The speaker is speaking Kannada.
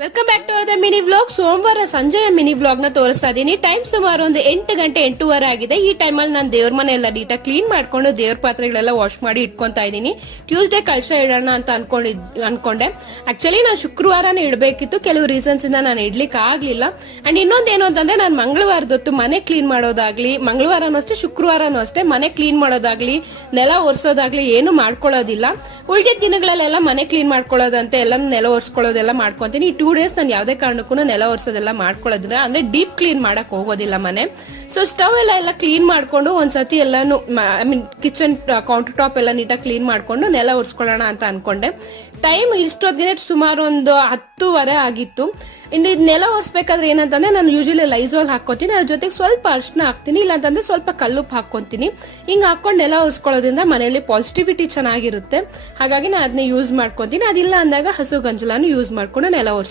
Welcome back to the mini vlog. ಸೋಮವಾರ ಸಂಜೆಯ ಮಿನಿ ವ್ಲಾಗ್ ನ ತೋರಿಸ್ತಾ ಇದೀನಿ. ಟೈಮ್ ಸುಮಾರು ಒಂದು 8 ಗಂಟೆ 8:15 ಆಗಿದೆ. ಈ ಟೈಮಲ್ಲಿ ನಾನು ದೇವ್ರ ಮನೆ ಎಲ್ಲ ನೀಟಾಗಿ ಕ್ಲೀನ್ ಮಾಡ್ಕೊಂಡು ದೇವ್ರ ಪಾತ್ರೆಗಳೆಲ್ಲ ವಾಶ್ ಮಾಡಿ ಇಟ್ಕೊಂತಾ ಇದೀನಿ. ಟ್ಯೂಸ್ಡೇ ಕಳಶ ಇಡೋಣ ಅಂತ ಅನ್ಕೊಂಡೆ. ಆಕ್ಚುಲಿ ನಾನು ಶುಕ್ರವಾರನೇ ಇಡಬೇಕಿತ್ತು, ಕೆಲವು ರೀಸನ್ಸ್ ಇಂದ ನಾನು ಇಡ್ಲಿಕ್ಕೆ ಆಗ್ಲಿಲ್ಲ. ಅಂಡ್ ಇನ್ನೊಂದೇನು ಅಂತಂದ್ರೆ ನಾನು ಮಂಗಳವಾರದೊತ್ತು ಮನೆ ಕ್ಲೀನ್ ಮಾಡೋದಾಗ್ಲಿ, ಮಂಗಳವಾರನೂ ಅಷ್ಟೇ ಶುಕ್ರವಾರನೂ ಅಷ್ಟೇ ಮನೆ ಕ್ಲೀನ್ ಮಾಡೋದಾಗ್ಲಿ, ನೆಲ ಒರೆಸೋದಾಗ್ಲಿ ಏನು ಮಾಡ್ಕೊಳ್ಳೋದಿಲ್ಲ. ಉಳಿದ ದಿನಗಳಲ್ಲೆಲ್ಲ ಮನೆ ಕ್ಲೀನ್ ಮಾಡ್ಕೊಳ್ಳೋದಂತೆ ಎಲ್ಲ ನೆಲ ಒರೆಸ್ಕೊಳ್ಳೋದೆಲ್ಲ ಮಾಡ್ಕೊಂತೀನಿ. ಈ 2 ಡೇಸ್ ನಾನು ಯಾವ್ದೇ ಕಾರಣಕ್ಕೂ ನೆಲ ಒರೆಸೋದೆಲ್ಲ ಮಾಡ್ಕೊಳ್ಳೋದಿಲ್ಲ, ಅಂದ್ರೆ ಡೀಪ್ ಕ್ಲೀನ್ ಮಾಡಕ್ ಹೋಗೋದಿಲ್ಲ ಮನೆ. ಸೊ ಸ್ಟವ್ ಎಲ್ಲ ಕ್ಲೀನ್ ಮಾಡ್ಕೊಂಡು ಒಂದ್ಸತಿ ಎಲ್ಲಾನು I mean kitchen counter top ಎಲ್ಲ ನೀಟಾಗಿ ಕ್ಲೀನ್ ಮಾಡ್ಕೊಂಡು ನೆಲ ಒರೆಸ್ಕೊಳ್ಳೋಣ ಅಂತ ಅನ್ಕೊಂಡೆ. ಟೈಮ್ ಇಷ್ಟೊತ್ತಿಗೆ ಸುಮಾರು ಒಂದು 10:15 ಆಗಿತ್ತು. ಇನ್ನು ಇದು ನೆಲ ಒರೆಸ್ಬೇಕಾದ್ರೆ ಏನಂತಂದ್ರೆ ನಾನು ಯೂಶಲಿ ಲೈಝಾಲ್ ಹಾಕೋತೀನಿ, ಅದ್ರ ಜೊತೆಗೆ ಸ್ವಲ್ಪ ಅರ್ಶನ ಹಾಕ್ತೀನಿ, ಇಲ್ಲಾಂತಂದ್ರೆ ಸ್ವಲ್ಪ ಕಲ್ಲುಪ್ಪು ಹಾಕೊಂತೀನಿ. ಹಿಂಗ್ ಹಾಕೊಂಡು ನೆಲ ಒರೆಸ್ಕೊಳ್ಳೋದ್ರಿಂದ ಮನೆಯಲ್ಲಿ ಪಾಸಿಟಿವಿಟಿ ಚೆನ್ನಾಗಿರುತ್ತೆ. ಹಾಗಾಗಿ ನಾನು ಅದನ್ನ ಯೂಸ್ ಮಾಡ್ಕೊಂತೀನಿ. ಅದಿಲ್ಲ ಅಂದಾಗ ಹಸು ಗಂಜಲಾನು ಯೂಸ್ ಮಾಡ್ಕೊಂಡು ನೆಲ ಒರೆಸ್ಕೊಂಡು